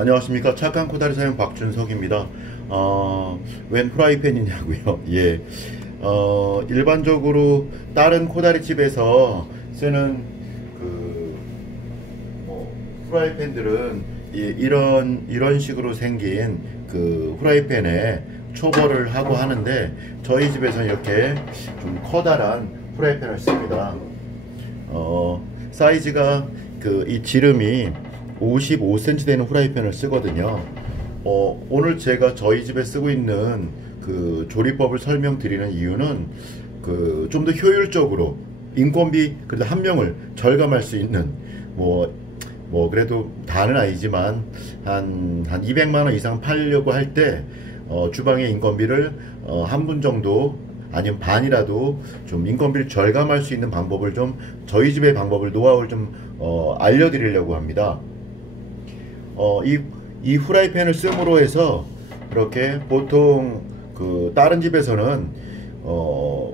안녕하십니까. 착한 코다리 사용 박준석입니다. 웬 프라이팬이냐고요? 예. 일반적으로 다른 코다리 집에서 쓰는 프라이팬들은 이런 식으로 생긴 그 프라이팬에 초벌을 하고 하는데, 저희 집에서는 이렇게 좀 커다란 프라이팬을 씁니다. 사이즈가 이 지름이 55cm 되는 프라이팬을 쓰거든요. 오늘 제가 저희 집에 쓰고 있는 그 조리법을 설명드리는 이유는 좀 더 효율적으로 인건비 그래도 한 명을 절감할 수 있는 그래도 다는 아니지만 한 200만원 이상 팔려고 할 때 주방의 인건비를 한 분 정도 아니면 반이라도 좀 인건비를 절감할 수 있는 방법을 좀, 저희 집의 방법을, 노하우를 좀 알려드리려고 합니다. 이 후라이팬을 씀으로 해서 이렇게 보통 다른 집에서는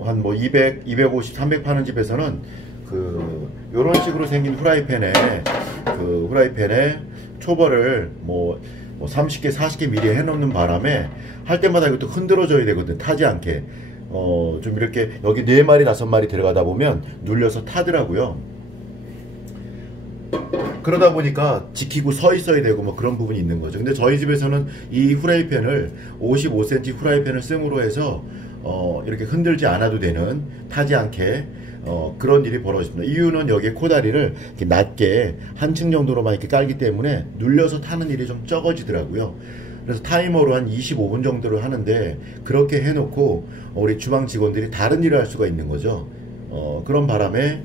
한 200, 250, 300 파는 집에서는 요런 식으로 생긴 후라이팬에 초벌을 30개, 40개 미리 해놓는 바람에 할 때마다 이것도 흔들어줘야 되거든. 타지 않게. 좀 이렇게 여기 4마리, 5마리 들어가다 보면 눌려서 타더라고요. 그러다 보니까 지키고 서 있어야 되고 그런 부분이 있는 거죠. 근데 저희 집에서는 이 후라이팬을 55cm 후라이팬을 씀으로 해서 이렇게 흔들지 않아도 되는, 타지 않게 그런 일이 벌어집니다. 이유는 여기에 코다리를 이렇게 낮게 한 층 정도로만 이렇게 깔기 때문에 눌려서 타는 일이 좀 적어지더라고요. 그래서 타이머로 한 25분 정도를 하는데, 그렇게 해놓고 우리 주방 직원들이 다른 일을 할 수가 있는 거죠. 그런 바람에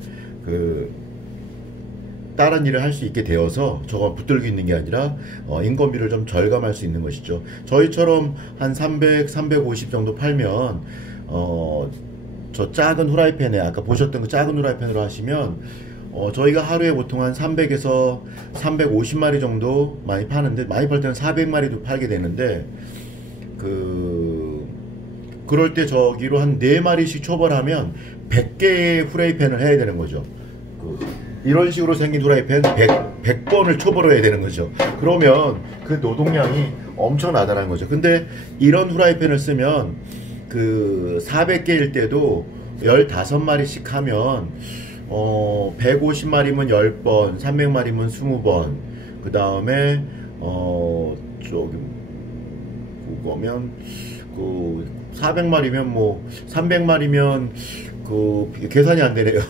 다른 일을 할 수 있게 되어서 저거 붙들고 있는 게 아니라 인건비를 좀 절감할 수 있는 것이죠. 저희처럼 한 300, 350 정도 팔면 저 작은 후라이팬에, 아까 보셨던 그 작은 후라이팬으로 하시면 저희가 하루에 보통 한 300에서 350마리 정도 많이 파는데, 많이 팔 때는 400마리도 팔게 되는데, 그럴 때 저기로 한 4마리씩 초벌하면 100개의 후라이팬을 해야 되는 거죠. 이런 식으로 생긴 후라이팬 100번을 초벌해야 되는 거죠. 그러면 그 노동량이 엄청나다는 거죠. 근데 이런 후라이팬을 쓰면 400개일 때도 15마리씩 하면 150마리면 10번, 300마리면 20번, 그 다음에 그거면 400마리면 300마리면 계산이 안 되네요.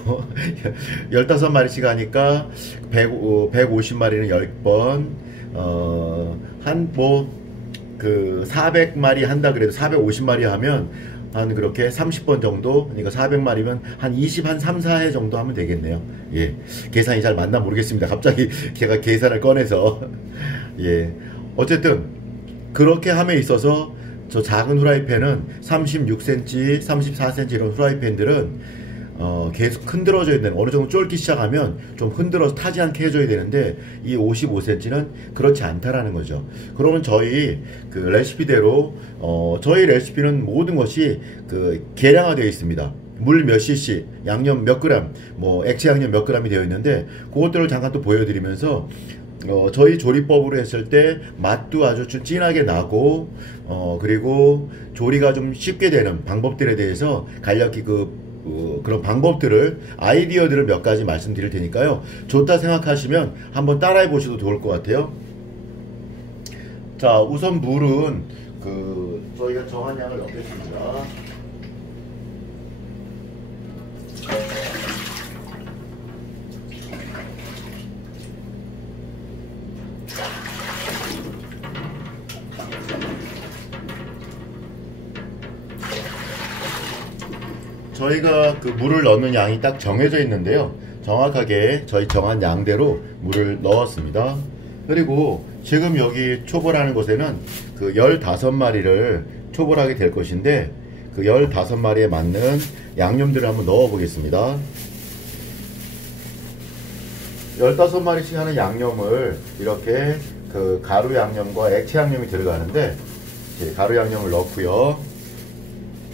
15마리씩 하니까 150마리는 10번, 400마리 한다 그래도 450마리 하면 한 그렇게 30번 정도, 그러니까 400마리면 한 3, 4회 정도 하면 되겠네요. 예. 계산이 잘 맞나 모르겠습니다. 갑자기 제가 계산을 꺼내서. 예. 어쨌든, 그렇게 함에 있어서 저 작은 후라이팬은 36cm, 34cm 이런 후라이팬들은 계속 흔들어줘야 되는, 어느 정도 쫄기 시작하면 좀 흔들어서 타지 않게 해줘야 되는데, 이 55cm는 그렇지 않다라는 거죠. 그러면 저희 레시피대로 저희 레시피는 모든 것이 계량화되어 있습니다. 물 몇 cc, 양념 몇 그램, 액체 양념 몇 그램이 되어 있는데, 그것들을 잠깐 또 보여드리면서 저희 조리법으로 했을 때 맛도 아주 좀 진하게 나고, 그리고 조리가 좀 쉽게 되는 방법들에 대해서 간략히 그런 방법들을, 아이디어들을 몇 가지 말씀드릴 테니까요. 좋다 생각하시면 한번 따라해 보셔도 좋을 것 같아요. 자, 우선 물은 저희가 정한 양을 넣겠습니다. 저희가 물을 넣는 양이 딱 정해져 있는데요. 정확하게 저희 정한 양대로 물을 넣었습니다. 그리고 지금 여기 초벌하는 곳에는 15마리를 초벌하게 될 것인데, 15마리에 맞는 양념들을 한번 넣어 보겠습니다. 15마리씩 하는 양념을 이렇게 가루 양념과 액체 양념이 들어가는데, 가루 양념을 넣고요.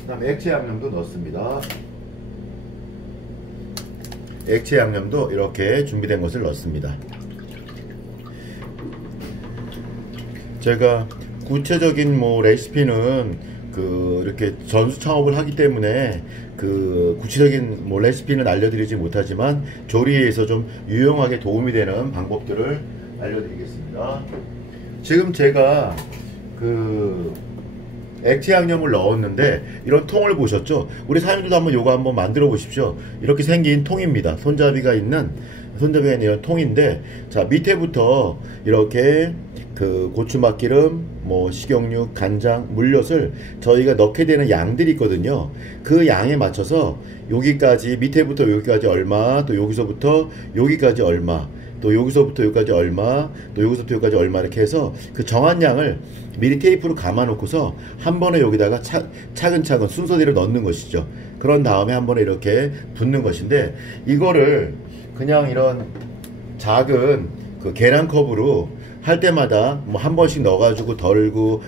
그 다음에 액체 양념도 넣습니다. 액체 양념도 이렇게 준비된 것을 넣습니다. 제가 구체적인 뭐 레시피는 이렇게 전수 창업을 하기 때문에 구체적인 뭐 레시피는 알려드리지 못하지만 조리에서 좀 유용하게 도움이 되는 방법들을 알려드리겠습니다. 지금 제가 액체 양념을 넣었는데 이런 통을 보셨죠? 우리 사장님들도 한번 요거 한번 만들어 보십시오. 이렇게 생긴 통입니다. 손잡이가 있는 이런 통인데, 자, 밑에부터 이렇게 고추맛기름, 뭐 식용유, 간장, 물엿을 저희가 넣게 되는 양들이 있거든요. 그 양에 맞춰서 여기까지, 밑에부터 여기까지 얼마, 또 여기서부터 여기까지 얼마, 또 여기서부터 여기까지 얼마, 또 여기서부터 여기까지 얼마, 이렇게 해서 그 정한 양을 미리 테이프로 감아 놓고서 한 번에 여기다가 차근차근 순서대로 넣는 것이죠. 그런 다음에 한 번에 이렇게 붓는 것인데, 이거를 그냥 이런 작은 계량컵으로 할 때마다 뭐 한 번씩 넣어가지고 덜고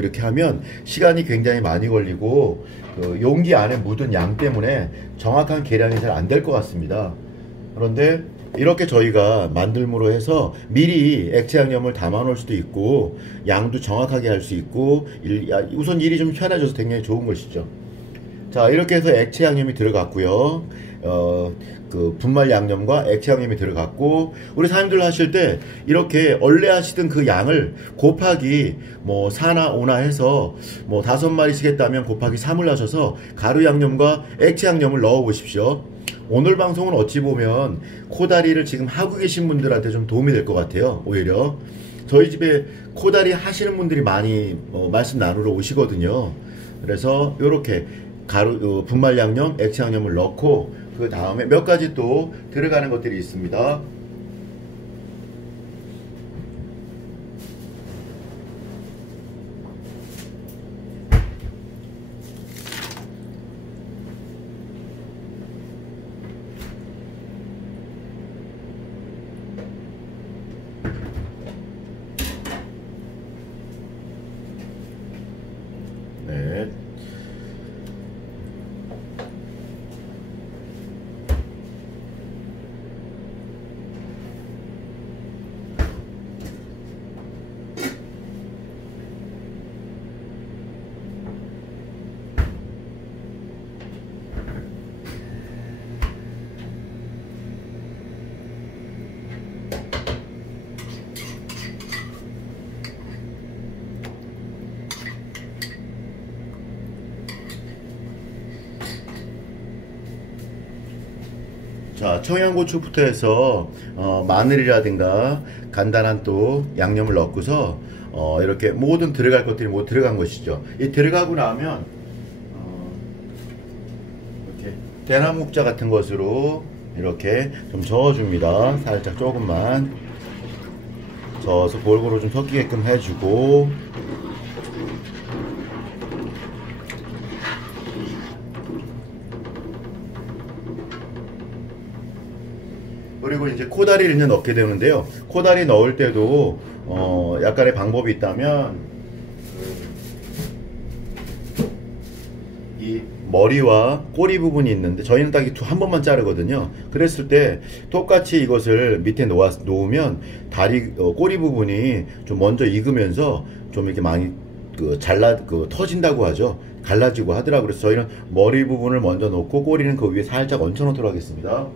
이렇게 하면 시간이 굉장히 많이 걸리고 용기 안에 묻은 양 때문에 정확한 계량이 잘 안 될 것 같습니다. 그런데 이렇게 저희가 만들므로 해서 미리 액체 양념을 담아 놓을 수도 있고 양도 정확하게 할 수 있고 우선 일이 좀 편해져서 굉장히 좋은 것이죠. 자, 이렇게 해서 액체 양념이 들어갔고요. 분말 양념과 액체 양념이 들어갔고, 우리 사장님들 하실 때 이렇게 원래 하시던 그 양을 곱하기 뭐 4나 5나 해서 뭐 5마리씩 했다면 곱하기 3을 하셔서 가루 양념과 액체 양념을 넣어 보십시오. 오늘 방송은 어찌 보면 코다리를 지금 하고 계신 분들한테 좀 도움이 될 것 같아요. 오히려 저희 집에 코다리 하시는 분들이 많이 말씀 나누러 오시거든요. 그래서 이렇게 분말 양념, 액체 양념을 넣고 그 다음에 몇 가지 또 들어가는 것들이 있습니다. 네. 자, 청양고추부터 해서 마늘이라든가 간단한 또 양념을 넣고서 이렇게 모든 들어갈 것들이 모두 들어간 것이죠. 이 들어가고 나면 이렇게 대나무국자 같은 것으로 이렇게 좀 저어줍니다. 살짝 조금만 저어서 골고루 좀 섞이게끔 해주고, 그리고 이제 코다리를 이제 넣게 되는데요. 코다리 넣을 때도 약간의 방법이 있다면 이 머리와 꼬리 부분이 있는데 저희는 딱 한 번만 자르거든요. 그랬을 때 똑같이 이것을 밑에 놓으면 꼬리 부분이 좀 먼저 익으면서 좀 이렇게 많이 터진다고 하죠. 갈라지고 하더라고요. 그래서 저희는 머리 부분을 먼저 놓고 꼬리는 그 위에 살짝 얹혀 놓도록 하겠습니다.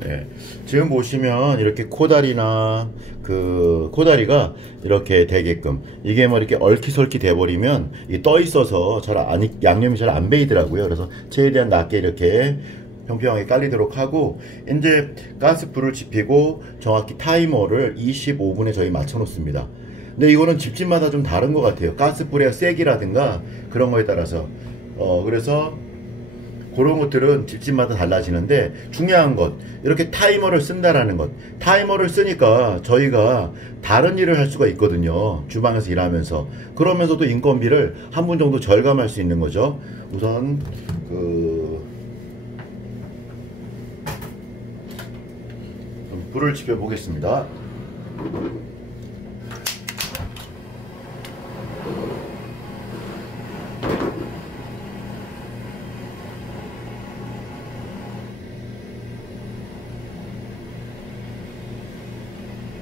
네. 지금 보시면 이렇게 코다리나 그 코다리가 이렇게 되게끔 이게 뭐 이렇게 얼키설키 돼버리면 이 떠 있어서 양념이 잘 안 배이더라고요. 그래서 최대한 낮게 이렇게 평평하게 깔리도록 하고, 이제 가스불을 지피고 정확히 타이머를 25분에 저희 맞춰 놓습니다. 근데 이거는 집집마다 좀 다른 것 같아요. 가스불의 세기라든가 그런 거에 따라서 그래서 그런 것들은 집집마다 달라지는데, 중요한 것, 이렇게 타이머를 쓴다라는 것. 타이머를 쓰니까 저희가 다른 일을 할 수가 있거든요. 주방에서 일하면서. 그러면서도 인건비를 한 분 정도 절감할 수 있는 거죠. 우선 불을 지펴 보겠습니다.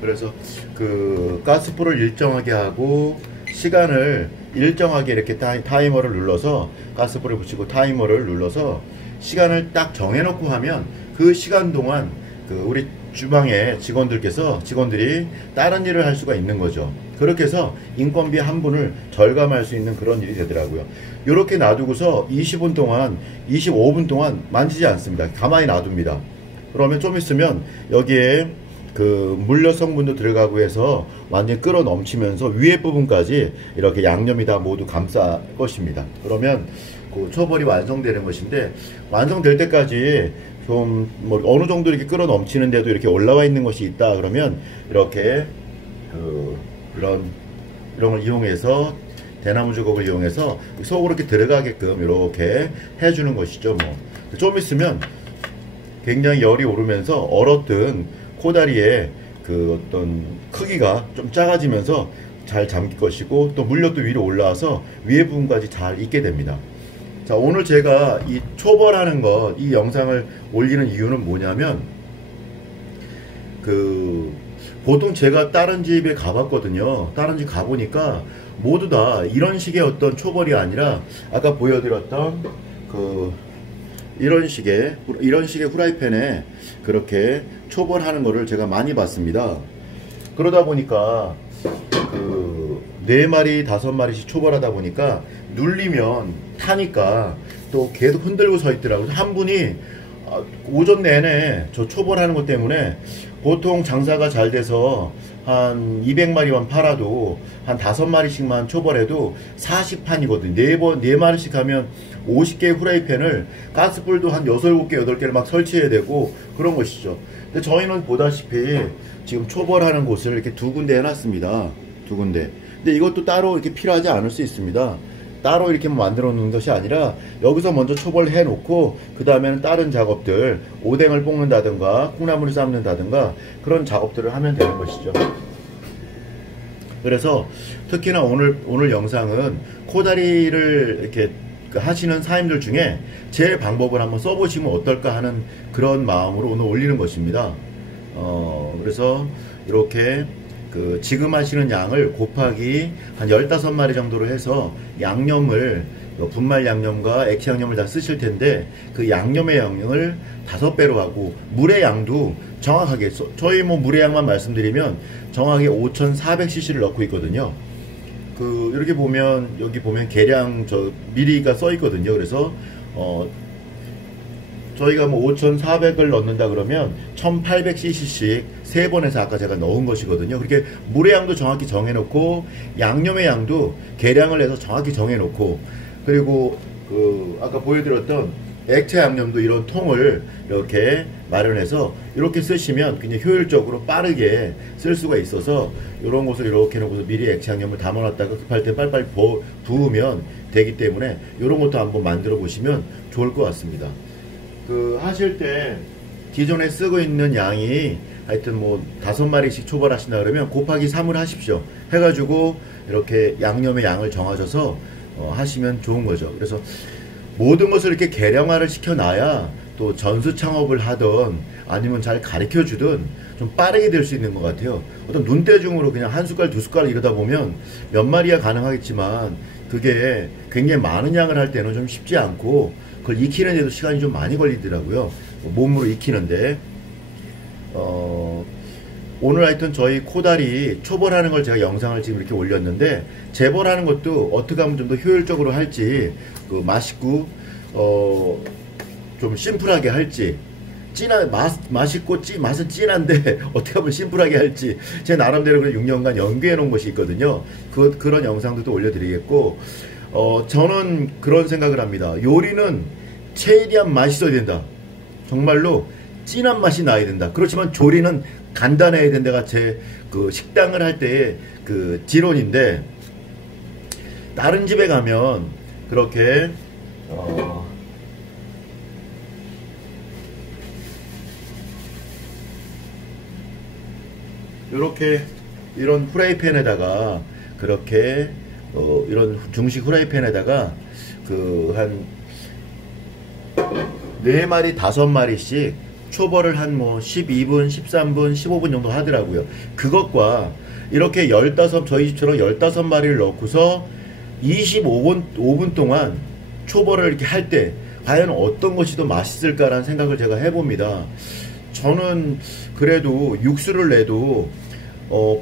그래서 그 가스불을 일정하게 하고 시간을 일정하게 이렇게 타이머를 눌러서, 가스불을 붙이고 타이머를 눌러서 시간을 딱 정해놓고 하면 그 시간 동안 우리 주방의 직원들이 다른 일을 할 수가 있는 거죠. 그렇게 해서 인건비 한 분을 절감할 수 있는 그런 일이 되더라고요. 이렇게 놔두고서 25분 동안 만지지 않습니다. 가만히 놔둡니다. 그러면 좀 있으면 여기에 그 물엿 성분도 들어가고 해서 완전히 끓어 넘치면서 위에 부분까지 이렇게 양념이 다 모두 감쌀 것입니다. 그러면 그 초벌이 완성되는 것인데, 완성될 때까지 좀 뭐 어느 정도 이렇게 끓어 넘치는데도 이렇게 올라와 있는 것이 있다 그러면 이렇게 이런 걸 이용해서, 대나무 주걱을 이용해서 속으로 이렇게 들어가게끔 이렇게 해주는 것이죠. 뭐 좀 있으면 굉장히 열이 오르면서 얼었던 코다리의 그 어떤 크기가 좀 작아지면서 잘 잠길 것이고, 또 물엿도 위로 올라와서 위에 부분까지 잘 익게 됩니다. 자, 오늘 제가 이 초벌하는 것, 이 영상을 올리는 이유는 뭐냐면, 보통 제가 다른 집에 가봤거든요. 다른 집 가보니까 모두 다 이런 식의 어떤 초벌이 아니라, 아까 보여드렸던 이런 식의 후라이팬에 그렇게 초벌하는 거를 제가 많이 봤습니다. 그러다 보니까 4마리, 5마리씩 초벌하다 보니까 눌리면 타니까 또 계속 흔들고 서 있더라고요. 한 분이 오전 내내 저 초벌하는 것 때문에, 보통 장사가 잘 돼서 한 200마리만 팔아도 한 5마리씩만 초벌해도 40판이거든요. 4마리씩 하면 50개의 후라이팬을, 가스불도 한 6, 7개, 8개를 막 설치해야 되고 그런 것이죠. 근데 저희는 보다시피 지금 초벌하는 곳을 이렇게 2군데 해놨습니다. 2군데. 근데 이것도 따로 이렇게 필요하지 않을 수 있습니다. 따로 이렇게 만들어 놓는 것이 아니라, 여기서 먼저 초벌해 놓고 그 다음에는 다른 작업들, 오뎅을 볶는다든가 콩나물을 삶는다든가 그런 작업들을 하면 되는 것이죠. 그래서 특히나 오늘 영상은 코다리를 이렇게 하시는 사장님들 중에 제 방법을 한번 써보시면 어떨까 하는 그런 마음으로 오늘 올리는 것입니다. 그래서 이렇게 지금 하시는 양을 곱하기 한 15마리 정도로 해서 양념을, 분말 양념과 액체 양념을 다 쓰실 텐데, 그 양념의 양을 5배로 하고, 물의 양도 정확하게, 저희 뭐 물의 양만 말씀드리면 정확하게 5400cc를 넣고 있거든요. 이렇게 보면, 여기 보면 계량 미리가 써 있거든요. 그래서 저희가 뭐 5400을 넣는다 그러면 1800cc씩 3번에서 아까 제가 넣은 것이거든요. 그렇게 물의 양도 정확히 정해놓고, 양념의 양도 계량을 해서 정확히 정해놓고, 그리고 아까 보여드렸던 액체 양념도 이런 통을 이렇게 마련해서 이렇게 쓰시면 굉장히 효율적으로 빠르게 쓸 수가 있어서, 이런 것을 이렇게 놓고서 미리 액체 양념을 담아놨다가 급할 때 빨리빨리 부으면 되기 때문에 이런 것도 한번 만들어 보시면 좋을 것 같습니다. 하실 때 기존에 쓰고 있는 양이 하여튼 뭐 5마리씩 초벌하신다 그러면 곱하기 3을 하십시오. 해가지고 이렇게 양념의 양을 정하셔서 하시면 좋은 거죠. 그래서 모든 것을 이렇게 계량화를 시켜놔야 또 전수 창업을 하든 아니면 잘 가르쳐 주든 좀 빠르게 될 수 있는 것 같아요. 어떤 눈대중으로 그냥 한 숟갈, 2숟갈 이러다 보면 몇 마리야 가능하겠지만, 그게 굉장히 많은 양을 할 때는 좀 쉽지 않고, 그걸 익히는데도 시간이 좀 많이 걸리더라고요. 몸으로 익히는데. 어, 오늘 하여튼 저희 코다리 초벌하는 걸 제가 영상을 지금 이렇게 올렸는데, 재벌하는 것도 어떻게 하면 좀 더 효율적으로 할지, 그 맛있고 좀 심플하게 할지, 맛있고 맛은 진한데 어떻게 하면 심플하게 할지 제 나름대로 6년간 연구해 놓은 것이 있거든요. 그런 영상도 또 올려드리겠고, 저는 그런 생각을 합니다. 요리는 최대한 맛있어야 된다. 정말로 진한 맛이 나야 된다. 그렇지만 조리는 간단해야 된다가 제 그 식당을 할 때의 그 지론인데, 다른 집에 가면 그렇게 이렇게 이런 후라이팬에다가 그렇게 이런 중식 후라이팬에다가 그 한 4마리 5마리씩 초벌을 한 뭐 12분 13분 15분 정도 하더라고요. 그것과 이렇게 저희 집처럼 15마리를 넣고서 5분 동안 초벌을 이렇게 할 때 과연 어떤 것이 더 맛있을까라는 생각을 제가 해봅니다. 저는 그래도 육수를 내도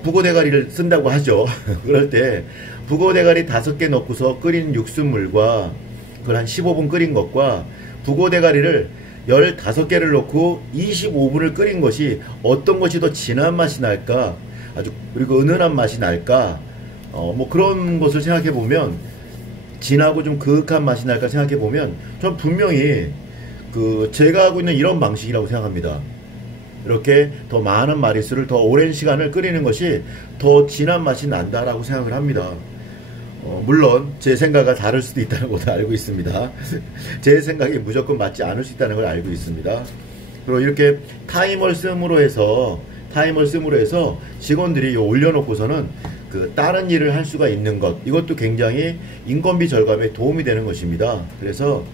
북어대가리를 쓴다고 하죠. 그럴 때 북어대가리 5개 넣고서 끓인 육수물과 그걸 한 15분 끓인 것과 북어대가리를 15개를 넣고 25분을 끓인 것이 어떤 것이 더 진한 맛이 날까, 아주 그리고 은은한 맛이 날까, 뭐 그런 것을 생각해 보면, 진하고 좀 그윽한 맛이 날까 생각해 보면, 전 분명히 그 제가 하고 있는 이런 방식이라고 생각합니다. 이렇게 더 많은 마리수를 더 오랜 시간을 끓이는 것이 더 진한 맛이 난다라고 생각을 합니다. 물론 제 생각과 다를 수도 있다는 것도 알고 있습니다. 제 생각이 무조건 맞지 않을 수 있다는 걸 알고 있습니다. 그리고 이렇게 타이머를 씀으로 해서 직원들이 올려놓고서는 그 다른 일을 할 수가 있는 것, 이것도 굉장히 인건비 절감에 도움이 되는 것입니다. 그래서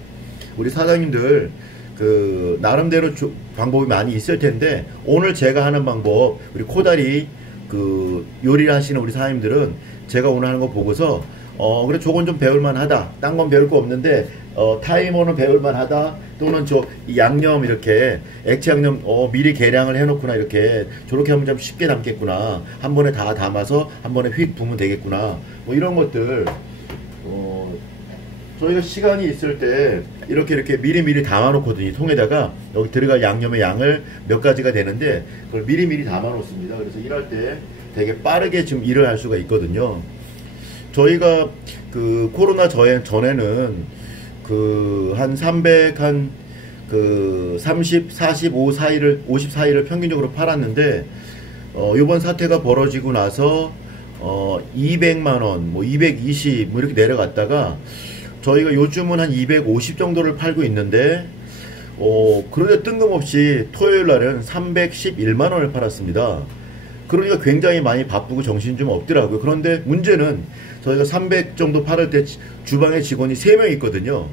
우리 사장님들 그 나름대로 방법이 많이 있을 텐데, 오늘 제가 하는 방법, 우리 코다리 그 요리를 하시는 우리 사장님들은 제가 오늘 하는 거 보고서 그래 저건 좀 배울만 하다, 딴 건 배울 거 없는데 타이머는 배울만 하다, 또는 저 양념 이렇게 액체 양념 미리 계량을 해놓구나, 이렇게 저렇게 하면 좀 쉽게 담겠구나, 한 번에 다 담아서 한 번에 휙 부으면 되겠구나, 뭐 이런 것들 저희가 시간이 있을 때 이렇게 미리미리 담아놓거든요. 통에다가 여기 들어갈 양념의 양을 몇 가지가 되는데 그걸 미리미리 담아놓습니다. 그래서 일할 때 되게 빠르게 지금 일을 할 수가 있거든요. 저희가 그 코로나 전에는 그 한 30, 45 사이를 50 사이를 평균적으로 팔았는데, 이번 사태가 벌어지고 나서 200만 원, 뭐 220 뭐 이렇게 내려갔다가 저희가 요즘은 한 250 정도를 팔고 있는데, 그런데 뜬금없이 토요일 날은 311만 원을 팔았습니다. 그러니까 굉장히 많이 바쁘고 정신이 좀 없더라고요. 그런데 문제는 저희가 300 정도 팔을 때 주방에 직원이 3명 있거든요.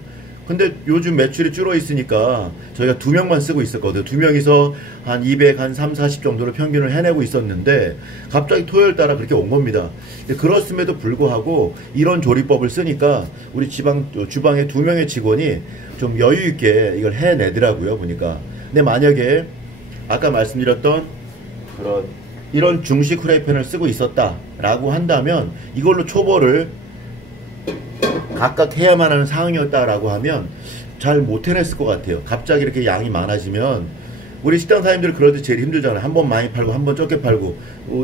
근데 요즘 매출이 줄어 있으니까 저희가 2명만 쓰고 있었거든요. 2명이서 한 200, 한 3, 40 정도를 평균을 해내고 있었는데 갑자기 토요일 따라 그렇게 온 겁니다. 근데 그렇음에도 불구하고 이런 조리법을 쓰니까 우리 주방에 2명의 직원이 좀 여유 있게 이걸 해내더라고요, 보니까. 근데 만약에 아까 말씀드렸던 이런 중식 후라이팬을 쓰고 있었다라고 한다면, 이걸로 초벌을 각각 해야만 하는 상황이었다라고 하면 잘 못 해냈을 것 같아요. 갑자기 이렇게 양이 많아지면 우리 식당 사장님들 그럴 때 제일 힘들잖아요. 한 번 많이 팔고 한 번 적게 팔고,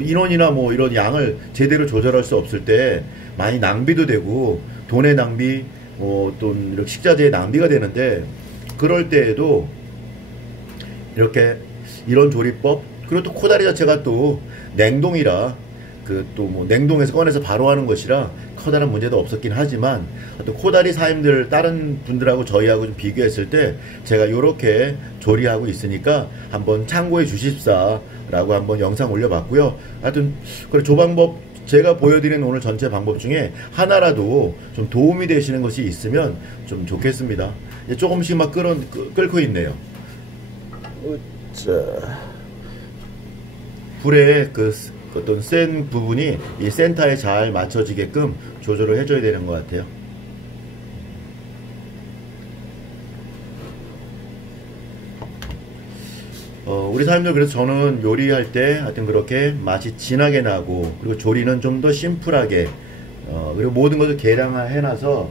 인원이나 뭐 이런 양을 제대로 조절할 수 없을 때 많이 낭비도 되고, 돈의 낭비, 또 이렇게 식자재의 낭비가 되는데, 그럴 때에도 이렇게 이런 조리법, 그리고 또 코다리 자체가 또 냉동이라 또 뭐 냉동에서 꺼내서 바로 하는 것이라 커다란 문제도 없었긴 하지만, 또 코다리 사장님들 다른 분들하고 저희하고 좀 비교했을 때 제가 요렇게 조리하고 있으니까 한번 참고해 주십사 라고 한번 영상 올려봤고요. 하여튼 그래, 조방법 제가 보여드리는 오늘 전체 방법 중에 하나라도 좀 도움이 되시는 것이 있으면 좀 좋겠습니다. 이제 조금씩 막 끓고 있네요. 자, 불의 어떤 센 부분이 이 센터에 잘 맞춰지게끔 조절을 해줘야 되는 것 같아요. 우리 사람들 그래서 저는 요리할 때 하여튼 그렇게 맛이 진하게 나고 그리고 조리는 좀 더 심플하게 그리고 모든 것을 계량해놔서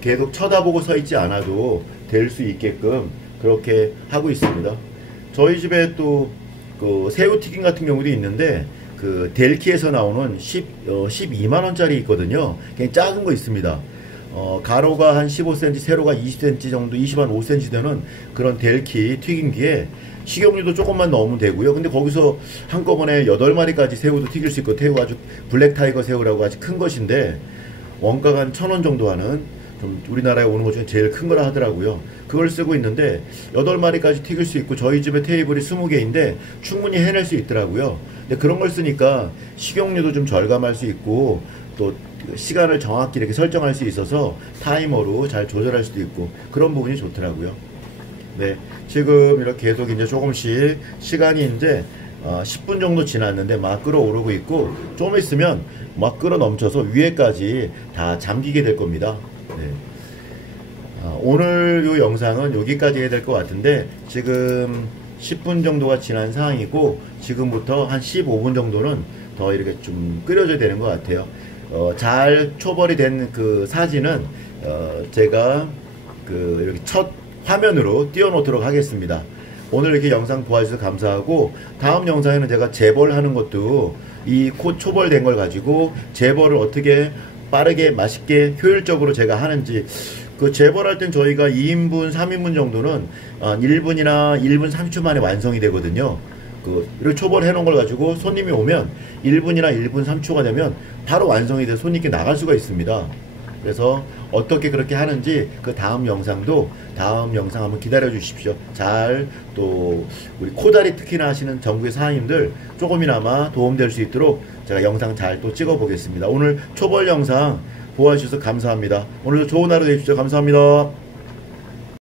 계속 쳐다보고 서 있지 않아도 될 수 있게끔 그렇게 하고 있습니다. 저희 집에 또 그 새우튀김 같은 경우도 있는데 그 델키에서 나오는 12만원짜리 있거든요. 그냥 작은 거 있습니다. 가로가 한 15cm, 세로가 20cm 정도, 25cm 되는 그런 델키 튀김기에 식용유도 조금만 넣으면 되고요. 근데 거기서 한꺼번에 8마리까지 새우도 튀길 수 있고, 새우 아주 블랙 타이거 새우라고 아주 큰 것인데 원가가 한 1,000원 정도 하는 좀 우리나라에 오는 것 중에 제일 큰 거라 하더라고요. 그걸 쓰고 있는데 8마리까지 튀길 수 있고 저희 집에 테이블이 20개인데 충분히 해낼 수 있더라고요. 근데 그런 걸 쓰니까 식용유도 좀 절감할 수 있고 또 시간을 정확히 이렇게 설정할 수 있어서 타이머로 잘 조절할 수도 있고 그런 부분이 좋더라고요. 네, 지금 이렇게 계속 이제 조금씩 시간이 이제 10분 정도 지났는데 막 끓어오르고 있고 좀 있으면 막 끓어 넘쳐서 위에까지 다 잠기게 될 겁니다. 네. 오늘 이 영상은 여기까지 해야 될 것 같은데 지금 10분 정도가 지난 상황이고 지금부터 한 15분 정도는 더 이렇게 좀 끓여줘야 되는 것 같아요. 잘 초벌이 된 그 사진은 제가 그 이렇게 첫 화면으로 띄워놓도록 하겠습니다. 오늘 이렇게 영상 보아주셔서 감사하고 다음 영상에는 제가 재벌하는 것도 이 초벌된 걸 가지고 재벌을 어떻게 빠르게 맛있게 효율적으로 제가 하는지 그 재벌할 땐 저희가 2인분 3인분 정도는 1분이나 1분 30초 만에 완성이 되거든요. 이렇게 초벌해 놓은 걸 가지고 손님이 오면 1분이나 1분 3초가 되면 바로 완성이 돼서 손님께 나갈 수가 있습니다. 그래서 어떻게 그렇게 하는지 그 다음 영상도 다음 영상 한번 기다려 주십시오. 잘 또 우리 코다리 특히나 하시는 전국의 사장님들 조금이나마 도움될 수 있도록 제가 영상 잘 또 찍어 보겠습니다. 오늘 초벌 영상 보아주셔서 감사합니다. 오늘도 좋은 하루 되십시오. 감사합니다.